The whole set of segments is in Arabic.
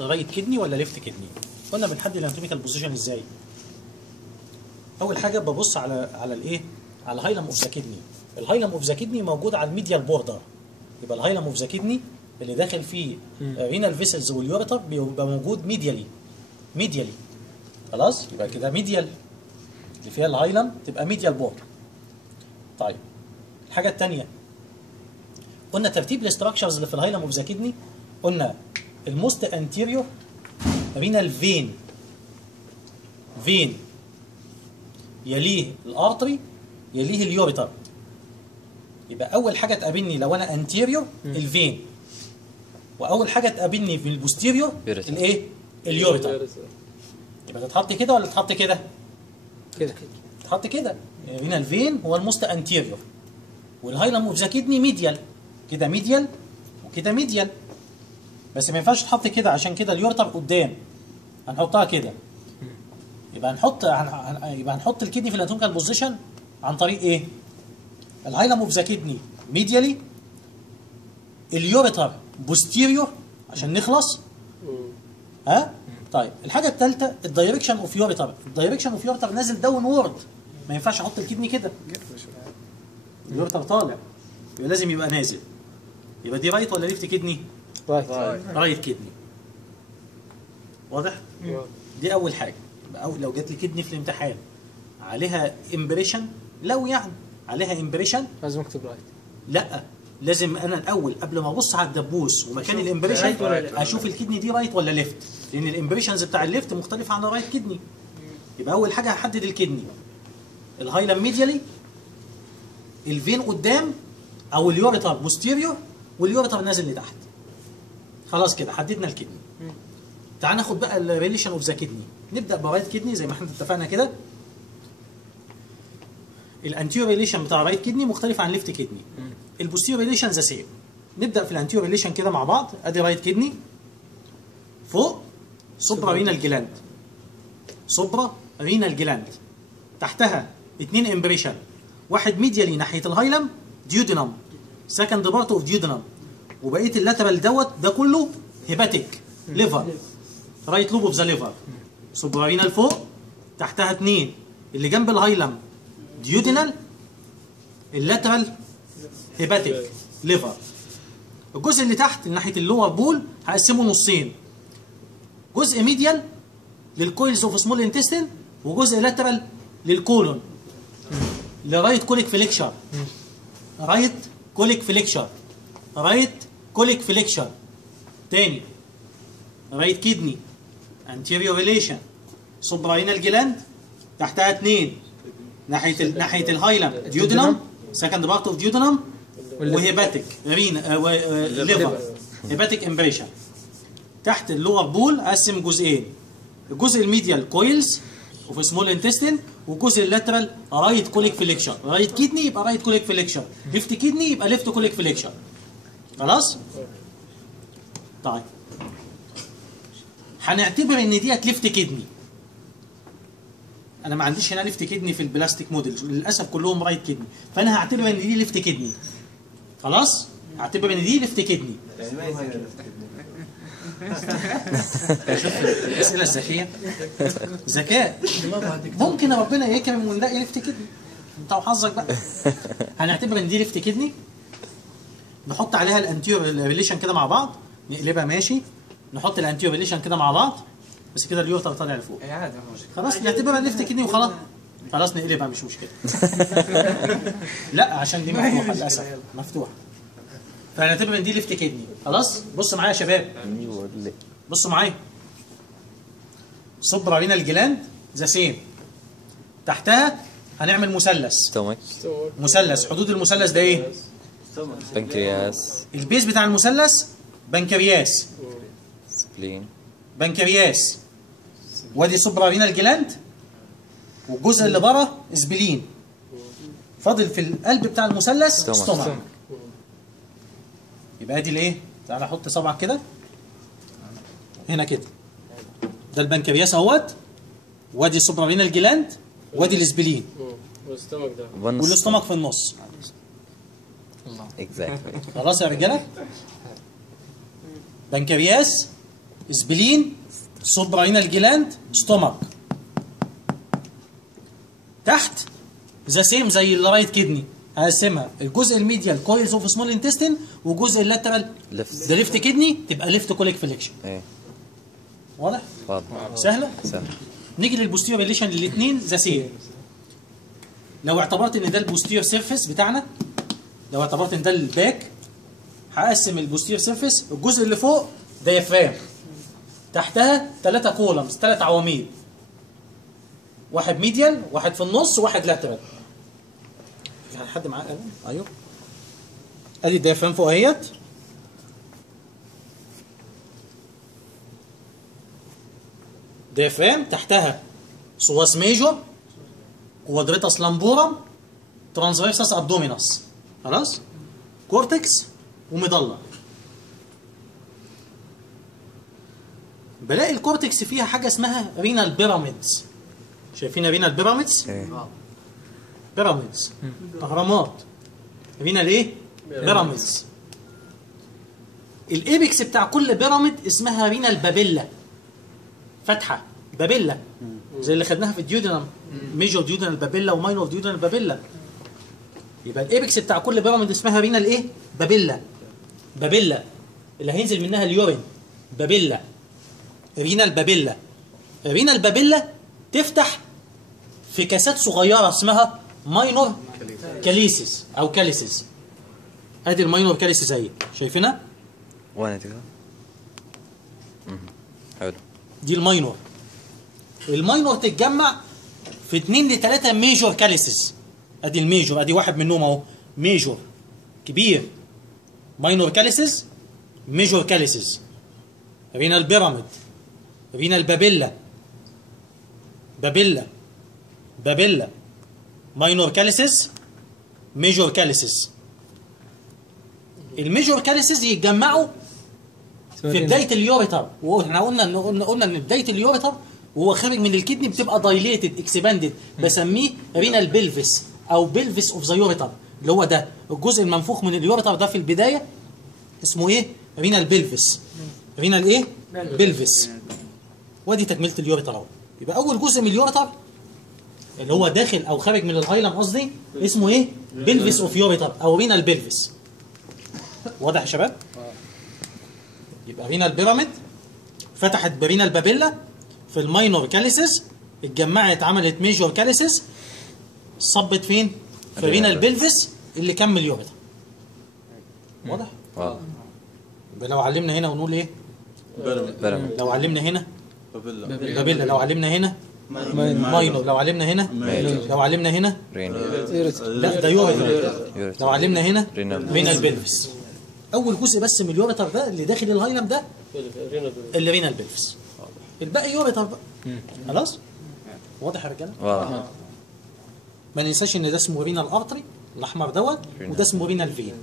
رايت كدني ولا ليفت كدني؟ قلنا بنحدد الاناتوميكال بوزيشن ازاي؟ اول حاجه ببص على الايه؟ على الهايلم اوف ذا كدني. الهايلم اوف ذا كدني موجود على الميديال بوردر، يبقى الهايلم اوف ذا كدني اللي داخل فيه رينال فيسلز واليوريتر بيبقى موجود ميديالي خلاص؟ يبقى كده ميديال اللي فيها الهايلم تبقى ميديال بوردر. طيب الحاجه الثانيه قلنا ترتيب الاستراكشرز اللي في الهايلم اوف ذا كدني. قلنا الموست انتيريور رينال فين يليه الارتري يليه اليوريتر. يبقى اول حاجه تقابلني لو انا انتيريور الفين، واول حاجه تقابلني في البوستيريور الايه؟ اليوريتر. يبقى تتحط كده ولا تتحط كده؟ كده تتحط كده. رينال فين هو الموست انتيريور، والهايلم اوف ذا كدني ميديال، كده ميديال وكده ميديال، بس ما ينفعش تحط كده عشان كده اليوريتر قدام، هنحطها كده. يبقى هنحط الكدني في الاناتوميكال بوزيشن عن طريق ايه؟ الهايلم اوف ذا كدني ميديالي، اليوريتر بوستيريور عشان نخلص. ها؟ طيب الحاجه الثالثه الدايركشن اوف يوريتر. الدايركشن اوف يوريتر نازل داون وورد، ما ينفعش احط الكدني كده، اليوريتر طالع، يبقى لازم يبقى نازل. يبقى دي رايت ولا ليفت كدني؟ رايت كدني. واضح؟ دي اول حاجه. يبقى لو جات لي كدني في الامتحان عليها امبريشن، لو يعني عليها امبريشن لازم اكتب رايت. لا، لازم انا الاول قبل ما ابص على الدبوس ومكان الامبريشن اشوف الكدني دي رايت ولا ليفت، لان الامبريشنز بتاع الليفت مختلفه عن الرايت كدني. يبقى اول حاجه هحدد الكدني، الهايلم ميديالي، الفين قدام او اليوريتر بوستيريور، واليوريتر نازل لتحت. خلاص كده حددنا الكدني. تعال ناخد بقى الريليشن اوف ذا كدني. نبدا برايت كدني زي ما احنا اتفقنا كده. الانتيور ريليشن بتاع رايت كدني مختلف عن ليفت كدني. البوستيريور ريليشن ذا سيم. نبدا في الانتيور ريليشن كده مع بعض. ادي رايت كدني فوق سوبرا رينال جلاند، سوبرا رينال جلاند، تحتها اثنين امبريشن، واحد ميديالي ناحيه الهايلم ديودينم، سكند بارت اوف ديودينم، وبقيه اللاترال ده كله هيباتيك ليفر، رايت لوب اوف ذا ليفر. سوبرا رينال فوق، تحتها اثنين، اللي جنب الهايلم ديودينال، اللاترال هيباتيك ليفر. الجزء اللي تحت ناحيه اللور بول هقسمه نصين، جزء ميديال للكويلز اوف سمول انتستين، وجزء لاترال للكولون، لرايت كوليك فليكشر، رايت كوليك فليكشر، رايت كوليك فليكشر. تاني، رايت كدني انتيريور ريليشن، سوبراينال جلاند، تحتها اثنين، ناحيه الهايلم ديودينم، سكند بارت اوف ديودينم، وهيباتيك ليفر، هيباتيك امبريشن. تحت اللور بول اقسم جزئين، الجزء الميديال كويلز وفي سمول انتستين، والجزء اللاترال رايت كوليك فليكشر. رايت كدني يبقى رايت كوليك فليكشر، ليفت كدني يبقى ليفت كوليك فليكشر. خلاص؟ طيب هنعتبر ان ديت ليفت كدني. انا ما عنديش هنا ليفت كدني في البلاستيك موديلز للاسف، كلهم رايت كدني، فانا هعتبر ان دي ليفت كدني. خلاص؟ هعتبر ان دي ليفت كدني. شوف الاسئله الذكيه، ذكاء. ممكن ربنا يكرم ونلاقي ليفت كدني، انت وحظك بقى. هنعتبر ان دي ليفت كدني، نحط عليها الانتيور ريليشن كده مع بعض، نقلبها ماشي، نحط الانتيور ريليشن كده مع بعض، بس كده اليوريتر طالع لفوق. خلاص نعتبرها ليفت كدني وخلاص. خلاص نقلبها مش مشكله. لا عشان دي مفتوحه للاسف، مفتوحه، فهنعتبر ان دي ليفت كدني. خلاص بص معايا يا شباب، بصوا معايا. سوبرا رينال جلاند ذا سيم، تحتها هنعمل مثلث، مثلث. حدود المثلث ده ايه؟ بنكرياس. البيز بتاع المثلث بنكرياس، سبلين، بنكرياس، وادي سوبرا رينال جلاند، والجزء اللي بره اسبلين. فاضل في القلب بتاع المثلث ستومك. يبقى ادي الايه؟ تعالى احط صبعك كده هنا كده، ده البنكرياس اهوت، وادي سوبرا رينال جلاند، وادي الاسبلين، والاستومك في النص. اكزاكتلي. خلاص يا رجاله؟ بنكرياس سبلين، سوبراينال جلاند، ستومك. تحت ذا سيم زي الرايت كدني، هقسمها الجزء الميديال كويلز اوف سمول انتستين، والجزء اللاترال ليفت. ده ليفت كدني، تبقى ليفت كوليك فليكشن. ايه واضح؟ واضح. سهله؟ سهل. نيجي للبوستيريور ريليشن، الاثنين ذا سيم. لو اعتبرت ان ده البوستيريور سيرفيس بتاعنا، لو اعتبرت ان ده الباك، هقسم البوستيريور سيرفيس، الجزء اللي فوق دايفرام، تحتها 3 كولمز، 3 عواميد، واحد ميديال، واحد في النص، وواحد لاترال. يعني حد معاه قلم؟ ايوه. ادي الدايفرام فوق اهيت، دايفرام، تحتها سواس ميجور، كوادريتاس لامبورم، ترانسفيرساس ابدوميناس، خلاص؟ كورتكس ومضله. بلاقي الكورتكس فيها حاجه اسمها رينال بيراميدز. شايفين رينال بيراميدز؟ ايه بيراميدز، اهرامات. رينال ايه؟ بيراميدز. الايبكس بتاع كل بيراميد اسمها رينال بابيلا، فتحه بابيلا، زي اللي خدناها في الديودنم، ميجور ديودنال بابيلا وماينور ديودنال بابيلا. يبقى الايبكس بتاع كل بيراميد اسمها رينال ايه؟ بابيلا. بابيلا اللي هينزل منها اليورين، بابيلا، رينال بابيلا. رينال بابيلا تفتح في كاسات صغيره اسمها ماينور كاليسيس او كاليسيس. ادي الماينور كاليسيس اهي، شايفينها؟ وين تقدر؟ حلو. دي الماينور. الماينور تتجمع في 2 ل 3 ميجور كاليسيس. ادي الميجور، ادي واحد منهم اهو، ميجور كبير، ماينور كاليسيس، ميجور كاليسيس، رينال بيراميد، رينال بابيلا، بابيلا، بابيلا، ماينور كاليسيس، ميجور كاليسيس. الميجور كاليسيس يتجمعوا في بدايه اليوريتر، واحنا قلنا ان بدايه اليوريتر وهو خارج من الكدني بتبقى دايليتد اكسباندد، بسميه رينال بلفس او بلفس اوف ذا يوريتر، اللي هو ده الجزء المنفوخ من اليوريتر ده في البدايه اسمه ايه؟ رينال بلفس. رينال ايه؟ بلفس. وادي تكمله اليوريتر اهو. يبقى اول جزء من اليوريتر اللي هو داخل او خارج من الهايلم قصدي اسمه ايه؟ بلفس اوف يوريتر او رينال بلفس. واضح يا شباب؟ يبقى رينال بيراميد فتحت برينال بابيلا في الماينور كاليسيس، اتجمعت عملت ميجور كاليسيس، صبت فين؟ في رينال بلفس اللي كمل يوريتر. واضح؟ واضح. يبقى لو علمنا هنا ونقول ايه؟ بيراميد. لو علمنا هنا بابيلا، لو علمنا هنا ماينور، لو علمنا هنا لو علمنا هنا رينال. لا ده يوريتر، لو علمنا هنا رينال بلفس. اول جزء بس من اليوريتر ده اللي داخل الهايلم ده اللي رينال بلفس، الباقي يوريتر بقى. خلاص؟ واضح يا رجاله؟ واضح. ما ننساش ان ده اسمه رينال ارتري الاحمر دوت، وده اسمه رينال فين.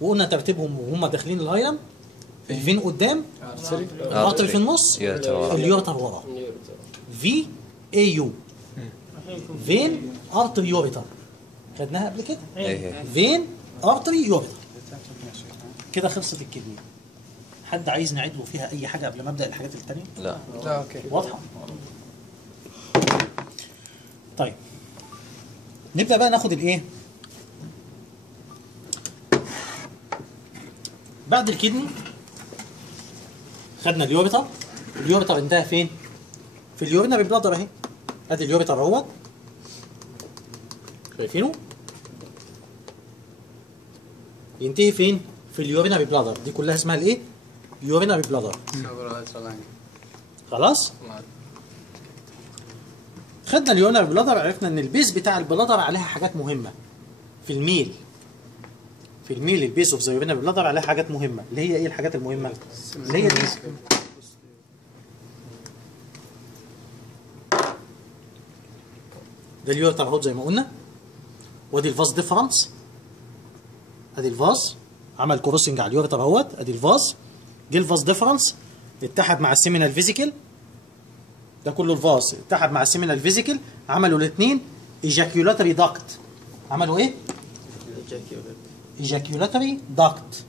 وقلنا ترتيبهم وهم داخلين الهايلم، الفين قدام، الارتري في النص، اليوريتر ورا. في اي يو، فين ارتري يوريتر، خدناها قبل كده. ايه فين ارتري يوريتر. كده خلصت الكدني. حد عايز نعيد له فيها اي حاجه قبل ما ابدا الحاجات الثانيه؟ لا. لا اوكي. واضحه؟ طيب نبدا بقى ناخد الايه؟ بعد الكدني خدنا اليوريتر. اليوريتر انتهى فين؟ في اليورينري بلادر اهي. ادي اليوريتر اهوت، شايفينه؟ ينتهي فين؟ في اليورينري بلادر. دي كلها اسمها الايه؟ يورينري بلادر. خلاص؟ خدنا اليورينري بلادر، عرفنا ان البيز بتاع البلادر عليها حاجات مهمه. في الميل البيز اوف ذا يورينري بلادر عليها حاجات مهمه، اللي هي ايه الحاجات المهمه؟ اللي هي دي. ده اليوريتر اهو زي ما قلنا، وادي الفاز ديفرنس. ادي الفاز عمل كروسنج على اليوريتر اهوت، ادي الفاز، جه الفاز ديفرنس اتحد مع السيمينال فيزيكال، ده كله الفاز اتحد مع السيمينال فيزيكال، عملوا الاثنين ايجاكيولاتري داكت. عملوا ايه؟ ايجاكيولاتري داكت.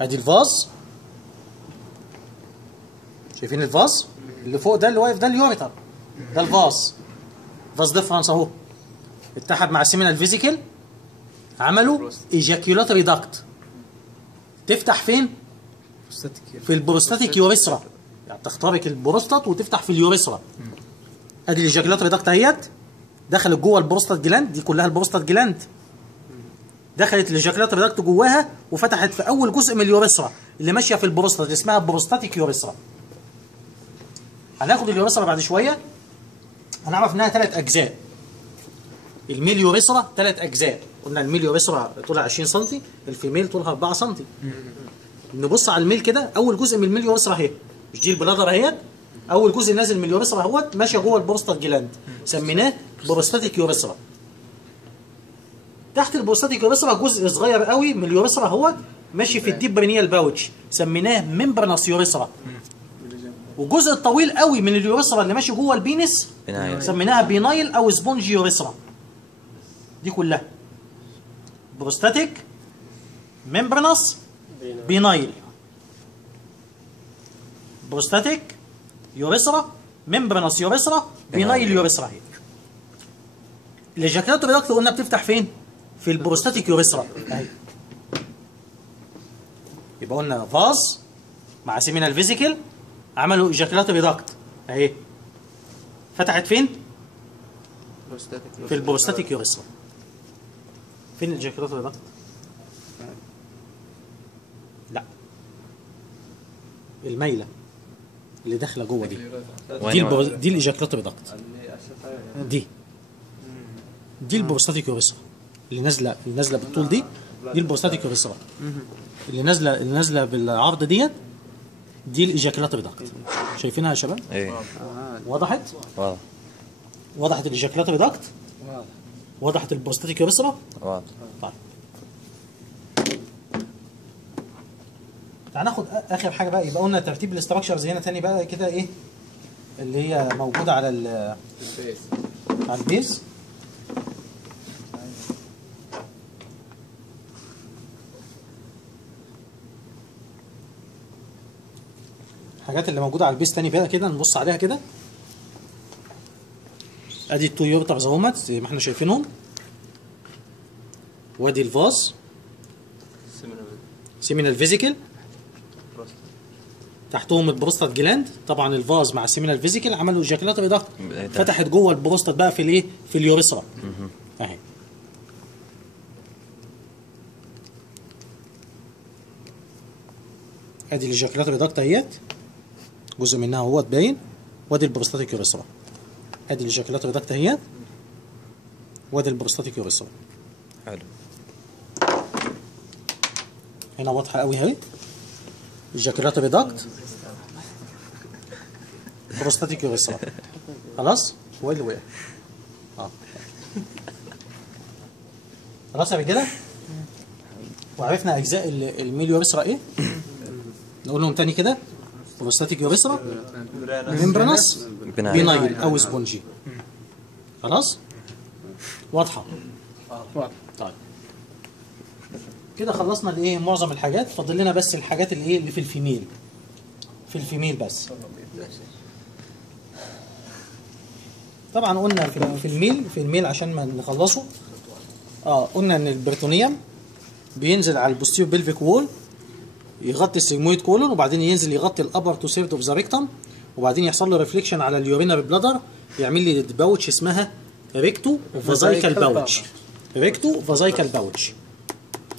ادي الفاز، شايفين الفاز اللي فوق ده اللي واقف ده اليوريتر، ده الفاز. فاز ديفرنس اهو اتحد مع السيمينال فيزيكال، عملوا ايجاكيولاتوري داكت. تفتح فين؟ في البروستاتيك يوريثرا، يعني تخترق البروستات وتفتح في اليوريثرا. ادي الايجاكيولاتوري داكت اهيت، دخلت جوه البروستات جلاند، دي كلها البروستات جلاند. دخلت الايجاكيولاتوري داكت جواها وفتحت في اول جزء من اليوريثرا اللي ماشيه في البروستات اللي اسمها بروستاتيك يوريثرا. هناخد اليوريثرا بعد شويه، هنعرف انها 3 اجزاء. الميل يوريثرا 3 اجزاء، قلنا الميل يوريثرا طولها 20 سم، الفيميل طولها 4 سم. نبص على الميل كده، اول جزء من الميل يوريثرا اهي، مش دي البلادر اهيت، اول جزء نازل من اليوريثرا اهوت ماشيه جوه البروستات جلاند، سميناه بروستاتيك يوريثرا. تحت البروستاتيك يوريثرا جزء صغير قوي من اليوريثرا اهوت ماشي في الديب برينيال باوتش، سميناه ممبرنس يوريثرا. والجزء الطويل قوي من اليوريثرا اللي ماشي جوه البينس سميناها بينايل او سبونج يوريثرا. دي كلها بروستاتيك، ممبرنس، بينايل. بروستاتيك يوريثرا، ممبرنس يوريثرا، بينايل يوريثرا. هيك الايجاكيولاتوري داكت قلنا بتفتح فين؟ في البروستاتيك يوريثرا اهي. يبقى قلنا فاز مع سيمينال فيزيكال عملوا ايجاكيولاتوري داكت اهي، فتحت فين؟ في البروستاتيك يوريثرا. فين الايجاكيولاتوري داكت؟ لا، الميله اللي داخله جوه دي دي الايجاكيولاتوري داكت، دي البروستاتيك يوريثرا اللي نازله بالطول دي البروستاتيك يوريثرا. اللي نازله بالعرض ديت دي الايجاكيولاتوري داكت. شايفينها يا شباب؟ ايه وضحت؟ وضحت الايجاكيولاتوري داكت؟ وضحت البروستاتيك يوريثرا؟ طيب تعال ناخد اخر حاجه بقى. يبقى قلنا ترتيب الاستراكشرز هنا تاني بقى كده ايه اللي هي موجوده على البيز. الحاجات اللي موجوده على البيز تاني بقى كده نبص عليها كده. ادي التو يورترز اهمت زي ما احنا شايفينهم، وادي الفاز سيمينال فيزيكال، تحتهم البروستات جلاند. طبعا الفاز مع السيمينال فيزيكال عملوا ايجاكيولاتوري داكت، فتحت جوه البروستات بقى في الايه؟ في اليوريثرا اهي. ادي الايجاكيولاتوري داكت اهيت، جزء منها اهوت باين، وادي البروستاتيك يوريثرا. ادي الايجاكيولاتوري داكت اهيت، وادي البروستاتيك يوريثرا. حلو، هنا واضحه قوي اهي. ايجاكيولاتوري داكت، بروستاتيك يوريثرا. خلاص؟ هو اللي وقع. خلاص يا رجاله؟ وعرفنا اجزاء الميل يوريثرا ايه؟ نقولهم تاني كده. بروستاتيك يوريثرا، ممبرانس، بينايل او سبونجي. خلاص؟ واضحه؟ طيب كده خلصنا الايه؟ معظم الحاجات. فاضل لنا بس الحاجات اللي ايه؟ اللي في الفيميل. في الفيميل بس. طبعا قلنا في الميل عشان ما نخلصه. قلنا ان البريتونيوم بينزل على البوستيريور بيلفيك وول، يغطي السيجمويد كولون، وبعدين ينزل يغطي الابر تو سيرد اوف ذا ريكتم، وبعدين يحصل له ريفليكشن على اليورينري بلادر، يعمل لي باوتش اسمها ريكتو فازايكال باوتش. ريكتو فازايكال باوتش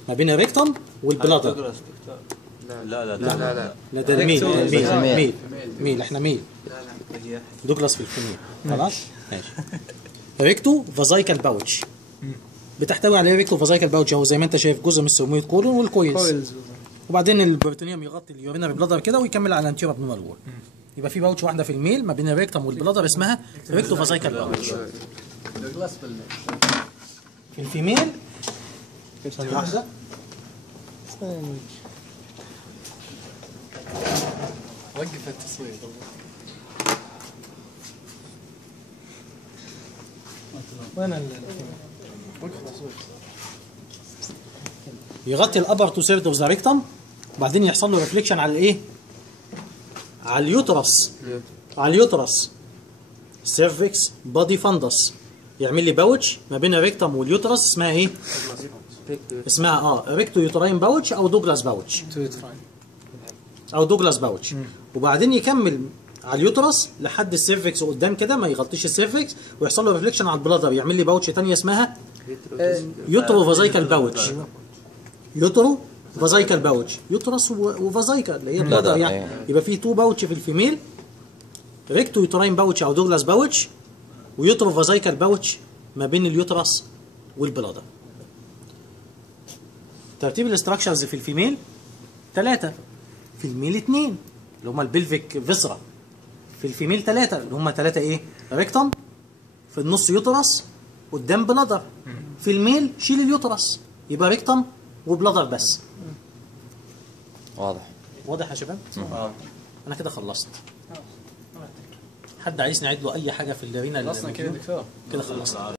ما بين الريكتم والبلادر. لا ده الميل احنا ميل. دوجلاس في الفيميل. خلاص ماشي. ريكتو فازايكال باوتش بتحتوي على ريكتو فازايكال باوتش اهو زي ما انت شايف، جزء من السيجمويد كولون والكويلز، وبعدين البروتونيوم يغطي اليورينري بلادر كده ويكمل على الانتيريور ابنورمال وول. يبقى في باوتش واحده في الميل ما بين الريكتم والبلادر اسمها ريكتو فازايكال باوتش. في الفيميل ثانيه واحده وقف التصوير. وين يغطي الابر تو سيرد اوف ذا ريكتم وبعدين يحصل له ريفليكشن على الايه؟ على اليوترس. على اليوترس سيرفكس بادي فندس، يعمل لي باوتش ما بين الريكتم واليوترس اسمها ايه؟ اسمها ريكتو يوتراين باوتش او دوجلاس باوتش. او دوجلاس باوتش. وبعدين يكمل على اليوترس لحد السيرفكس قدام كده ما يغطيش السيرفكس، ويحصل له ريفليكشن على البلادر، يعمل لي باوتش ثانيه اسمها يوترو فازايكال باوتش. يوترو فازايكال باوتش، يوترس وفازايكال اللي هي بلادر يعني. يبقى في 2 باوتش في الفيميل، ريكتو يوتراين باوتش او دوجلاس باوتش، ويوترو فازايكال باوتش ما بين اليوترس والبلادر. ترتيب الاستراكشرز في الفيميل 3، في الميل 2 اللي هم البلفيك فيسرا، في الفيميل 3 اللي هم 3 ايه؟ ريكتم، في النص يوترس، قدام بلادر. في الميل شيل اليوترس يبقى ريكتم وبلادر بس. واضح يا شباب؟ انا كده خلصت. حد عايز نعيد له اي حاجه في الليرينا؟ خلصنا كده دكتور. كده خلصنا.